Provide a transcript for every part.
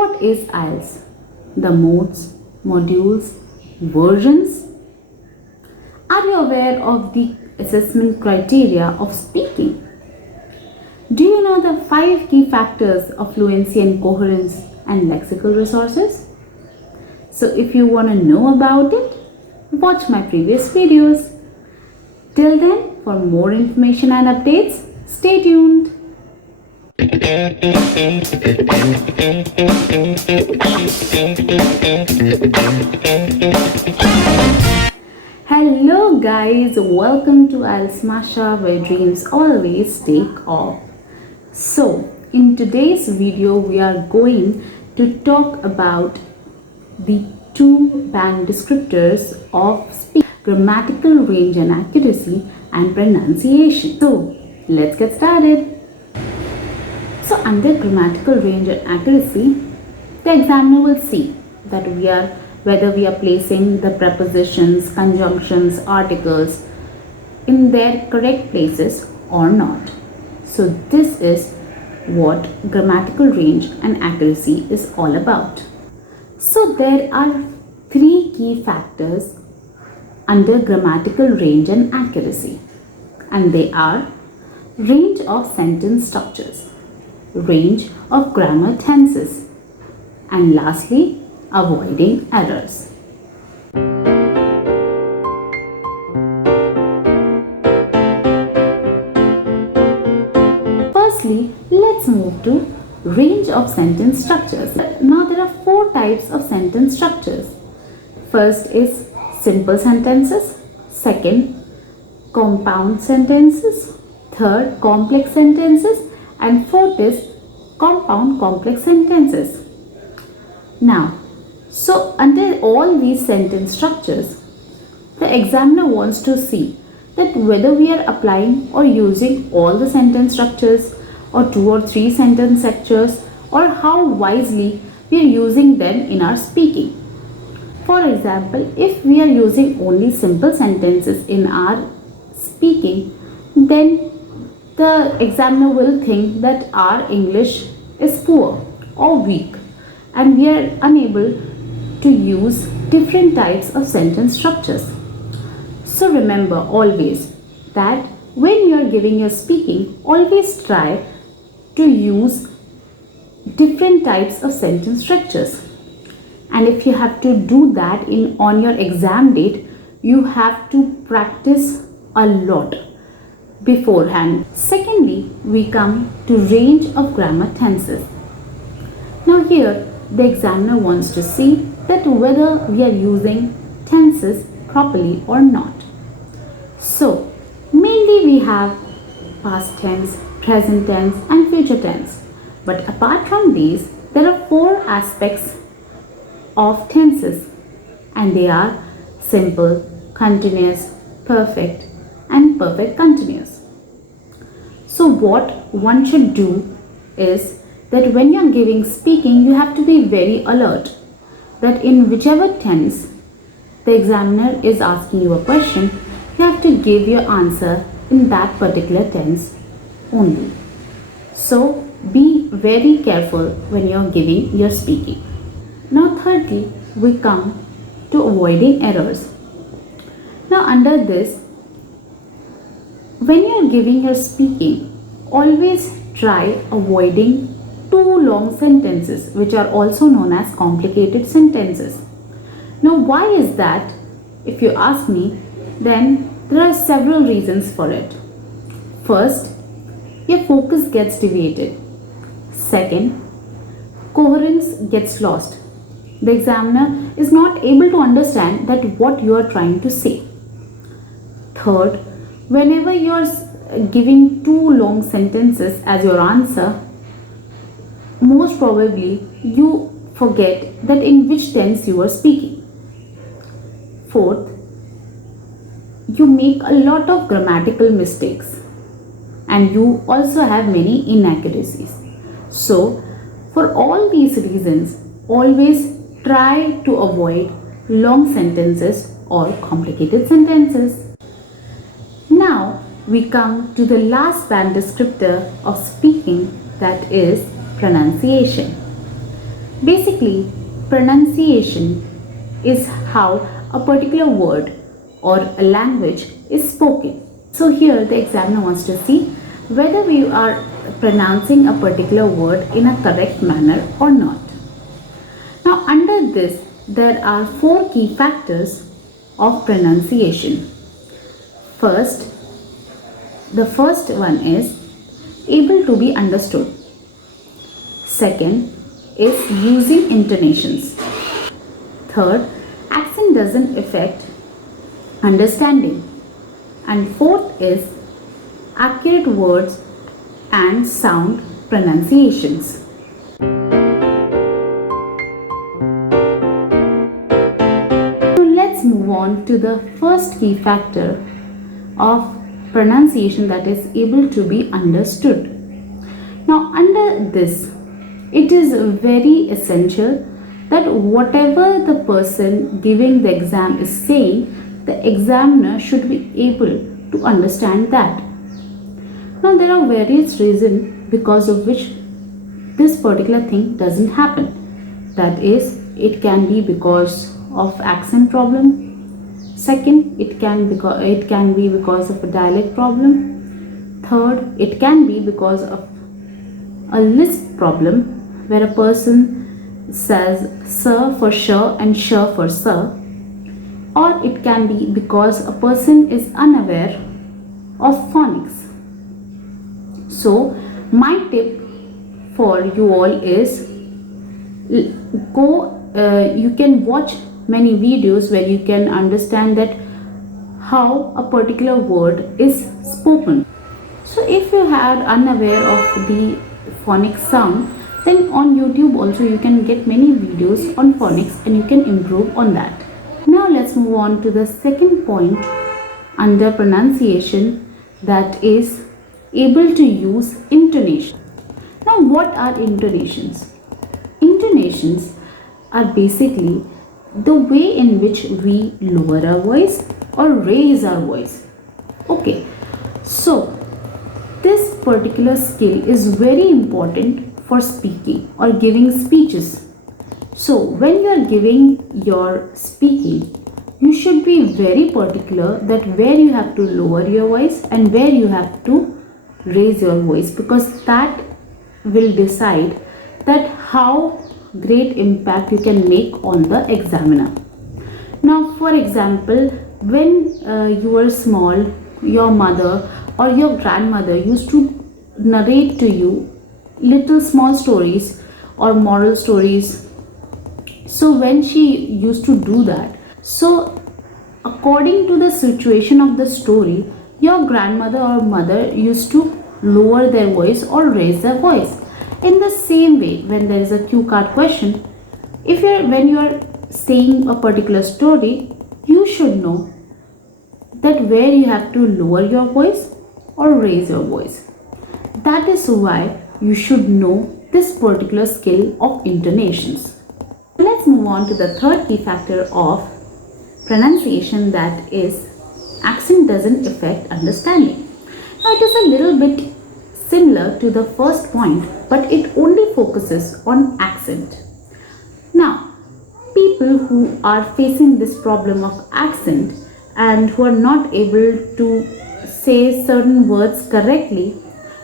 what is IELTS? The modes, modules, versions? Are you aware of the assessment criteria of speaking? Do you know the 5 key factors of fluency and coherence and lexical resources? So if you want to know about it, watch my previous videos. Till then, for more information and updates, stay tuned. Hello guys, welcome to IELTS Masha, where dreams always take off. So, in today's video, we are going to talk about the 2 band descriptors of speech: grammatical range and accuracy and pronunciation. So, let's get started. So, under grammatical range and accuracy, the examiner will see that whether we are placing the prepositions, conjunctions, articles in their correct places or not. So this is what grammatical range and accuracy is all about. So there are 3 key factors under grammatical range and accuracy, and they are range of sentence structures, range of grammar tenses, and lastly, avoiding errors. Firstly, let's move to range of sentence structures. Now there are 4 types of sentence structures. First is simple sentences, second compound sentences, third complex sentences, and fourth is compound complex sentences. Now, so under all these sentence structures, the examiner wants to see that whether we are applying or using all the sentence structures or 2 or 3 sentence structures, or how wisely we are using them in our speaking. For example, if we are using only simple sentences in our speaking, then the examiner will think that our English is poor or weak, and we are unable to use different types of sentence structures. So remember always that when you are giving your speaking, always try to use different types of sentence structures. And if you have to do that on your exam date, you have to practice a lot beforehand. Secondly, we come to range of grammar tenses. Now here, the examiner wants to see that whether we are using tenses properly or not. So, mainly we have past tense, present tense and future tense. But apart from these, there are 4 aspects of tenses, and they are simple, continuous, perfect and perfect continuous. So what one should do is that when you are giving speaking, you have to be very alert that in whichever tense the examiner is asking you a question, you have to give your answer in that particular tense only. So be very careful when you are giving your speaking. Now thirdly, we come to avoiding errors. Now under this, when you are giving your speaking, always try avoiding too long sentences, which are also known as complicated sentences. Now why is that? If you ask me, then there are several reasons for it. First, your focus gets deviated. Second, coherence gets lost. The examiner is not able to understand that what you are trying to say. Third, whenever you are giving too long sentences as your answer, most probably you forget that in which tense you are speaking. Fourth, you make a lot of grammatical mistakes and you also have many inaccuracies. So, for all these reasons, always try to avoid long sentences or complicated sentences. Now, we come to the last band descriptor of speaking, that is pronunciation. Basically, pronunciation is how a particular word or a language is spoken. So here the examiner wants to see whether we are pronouncing a particular word in a correct manner or not. Now under this, there are four key factors of pronunciation. First, the first one is able to be understood. Second is using intonations. Third, accent doesn't affect understanding. And fourth is accurate words and sound pronunciations. So let's move on to the first key factor of pronunciation, that is able to be understood. Now under this, it is very essential that whatever the person giving the exam is saying, the examiner should be able to understand that. Now there are various reasons because of which this particular thing doesn't happen. That is, it can be because of accent problem. Second, it can be because of a dialect problem. Third, it can be because of a lisp problem where a person says sir for sure and sure for sir. Or it can be because a person is unaware of phonics. So my tip for you all is you can watch many videos where you can understand that how a particular word is spoken. So if you are unaware of the phonic sound, then on YouTube also you can get many videos on phonics and you can improve on that. Now let's move on to the second point under pronunciation, that is able to use intonation. Now what are intonations? Intonations are basically the way in which we lower our voice or raise our voice. Okay, so this particular skill is very important for speaking or giving speeches. So when you are giving your speaking, you should be very particular that where you have to lower your voice and where you have to raise your voice, because that will decide that how great impact you can make on the examiner. Now for example, when you were small, your mother or your grandmother used to narrate to you little small stories or moral stories. So when she used to do that, so according to the situation of the story, your grandmother or mother used to lower their voice or raise their voice. In the same way, when there is a cue card question, when you are saying a particular story, you should know that where you have to lower your voice or raise your voice. That is why you should know this particular skill of intonations. Let's move on to the third key factor of pronunciation, that is accent doesn't affect understanding. Now it is a little bit similar to the first point, but it only focuses on accent. Now people who are facing this problem of accent and who are not able to say certain words correctly,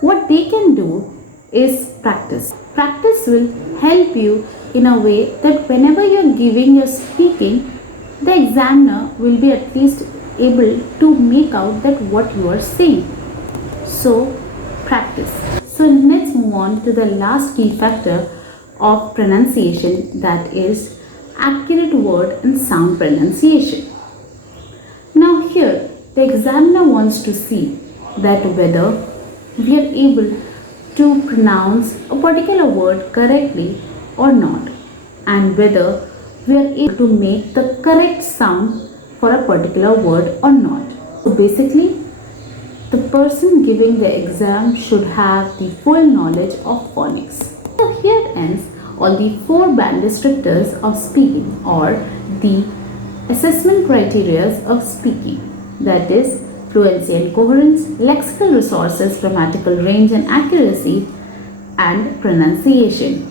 what they can do is practice. Practice will help you in a way that whenever you are giving your speaking, the examiner will be at least able to make out that what you are saying. So practice. So let's move on to the last key factor of pronunciation, that is accurate word and sound pronunciation. Now here the examiner wants to see that whether we are able to pronounce a particular word correctly or not, and whether we are able to make the correct sound for a particular word or not. So basically, the person giving the exam should have the full knowledge of phonics. So here ends all the 4 band descriptors of speaking, or the assessment criteria of speaking, that is fluency and coherence, lexical resources, grammatical range and accuracy, and pronunciation.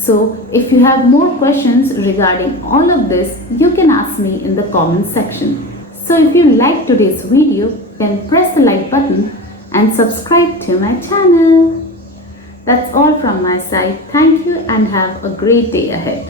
So if you have more questions regarding all of this, you can ask me in the comment section. So if you like today's video, then press the like button and subscribe to my channel. That's all from my side. Thank you and have a great day ahead.